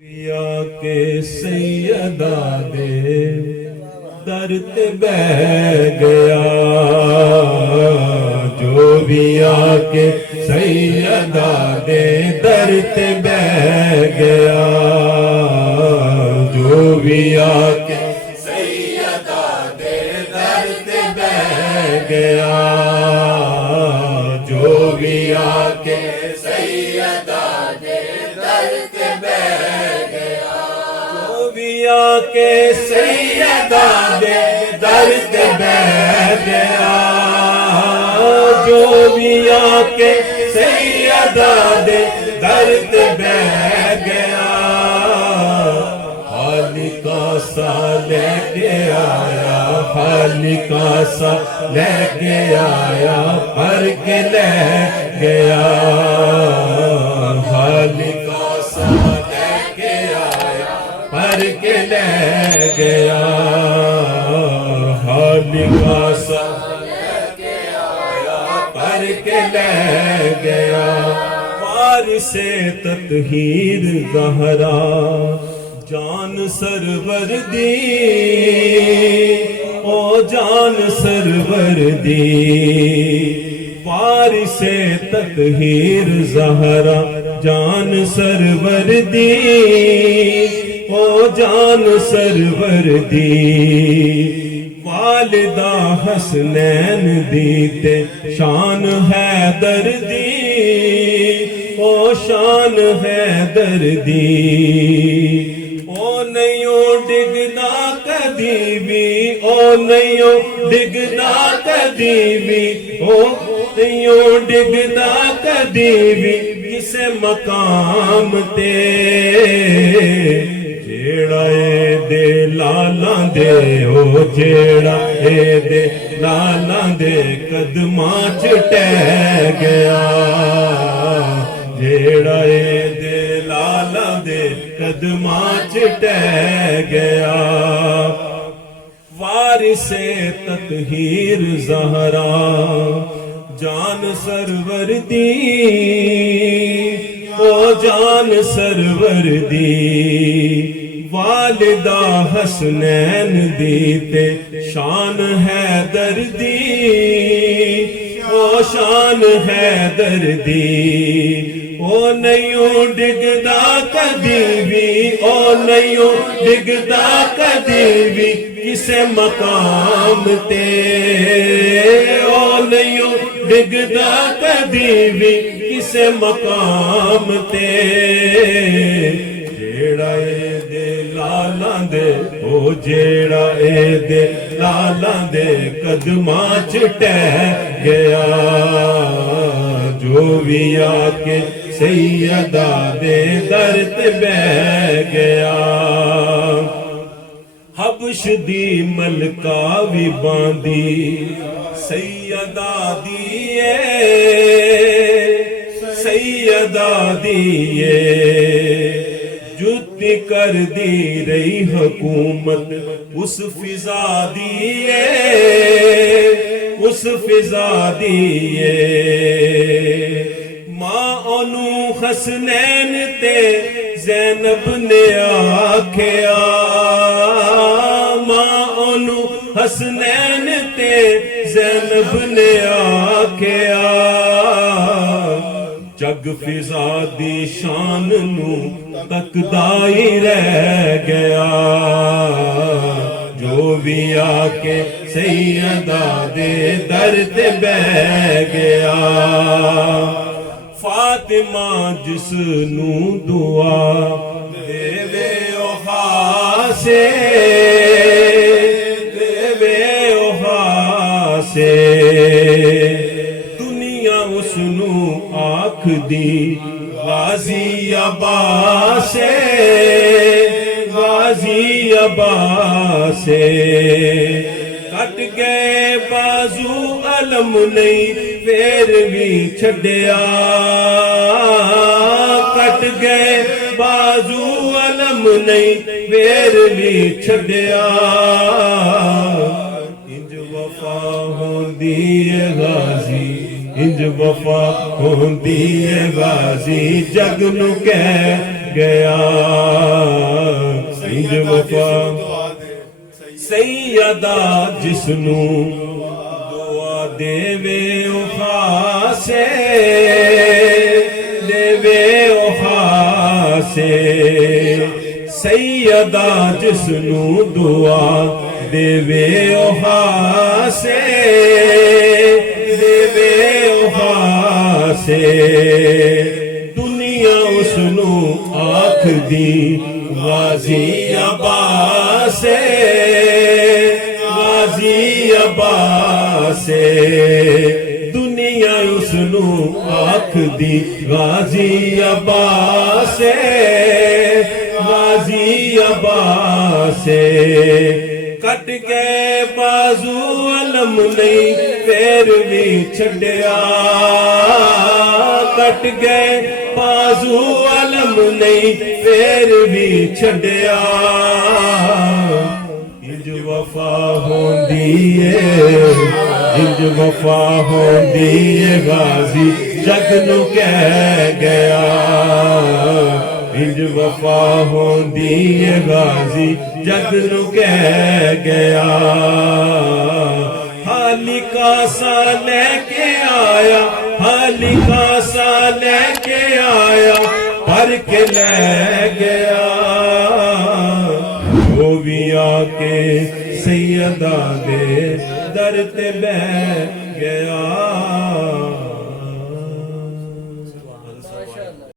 पिया के सैयदा दे दर ते बह गया, जो भी आके सैयदा दे दर ते बह गया, जो भी आके सैयदा दे दर ते बह गया, जो भी आके सैयदा दे दर ते बह के सैयदा दे दर ते बह गया, जो भी आके सैयदा दे दर ते बह गया, हालिका सा लेके आया, हालिका सा लेके आया, भर के ले गया, हालिका सा लेके आया, भर के ले गया, हालिका सा लेके आया, भर के ले गया, वारिसे तत्हीर ज़हरा जान सरवर दी, ओ जान सरवर दी, वारिसे तत्हीर ज़हरा जान सरवर दी, ओ जान सरवर दी, वालिदा हसनैन दी ते शान हैदर दी, ओ शान हैदर दी, ओ नैयो डिगदा कदी भी, ओ नैयो डिगदा कदी भी, ओ नैयो डिगदा कदी भी, किसे मकाम ते जेड़ा ए दे लाला दे, ओ जेड़ा ए दे लाला दे कदमां च टह गया, जेड़ा ए दे लाला दे कदमां च टह गया, वारिसे तत्हीर ज़हरा जान सरवर दी, ओ जान सरवर दी, वालिदा हसनैन दी ते शान हैदर दी, ओ शान हैदर दी, ओ नैयो डिगदा कदी भी, ओ नैयो डिगदा कदी भी, किसे मकाम ते, ओ नैयो डिगदा कदी भी, किसे मकाम ते, जेड़ा ए दे लाला दे, ओ जेड़ा ए दे लाला दे कदमां च टह गया, जो भी आके सैयदा दे दर ते बह गया, हबश दी मलका भी बांदी सैयदा दिए, सैयदा दिए, जुत्ती कर दी रही हुकूमत उस फिजा दिए, उस फिजा दिए, मां ओनू हसनैन ते ज़ैनब ने आख्या, मां ओनू हसनैन ते ज़ैनब ने आख्या, जग फिजा दी शान नू तकदा ही रह गया, जो भी आके सैयदा दे दर ते बह गया, फातिमा जिस नू दुआ देवे ओ हासे, देवे ओ हासे, दुनिया उसनू आख दी गाजी अब्बासे, गाजी अब्बासे, कट गए बाजू अलम नहीं फेर भी छड़िया, कट गए बाजू अलम नहीं फेर भी छड़िया, इंज वफा होंदी है गाजी, इंज वफा होंदी है गाजी, जग नू कह गया इंज वफा सैयदा जिसनू दुआ देवे ओ खासे देवे ओ खासे सैयदा जिसनू दुआ देवे ओ खासे देवे ओ खासे दुनिया उसनू आख दी गाजी अब्बासे गाजी अब्बासे दुनिया उसनू आख दी गाजी अब्बासे गाजी अब्बासे कट गए बाजू अलम नहीं पैर भी छड़िया कट गए बाजू अलम नहीं पैर भी छड़िया इंज वफा होंदी है इंज वफा होंदी है गाजी जग नू कह गया इंज वफा होंदी है गाजी जग नू कह गया हाली कासा लेके आया हाली कासा लेके आया भर के ले गया जो भी आके सैयदा दे दर ते बह गया।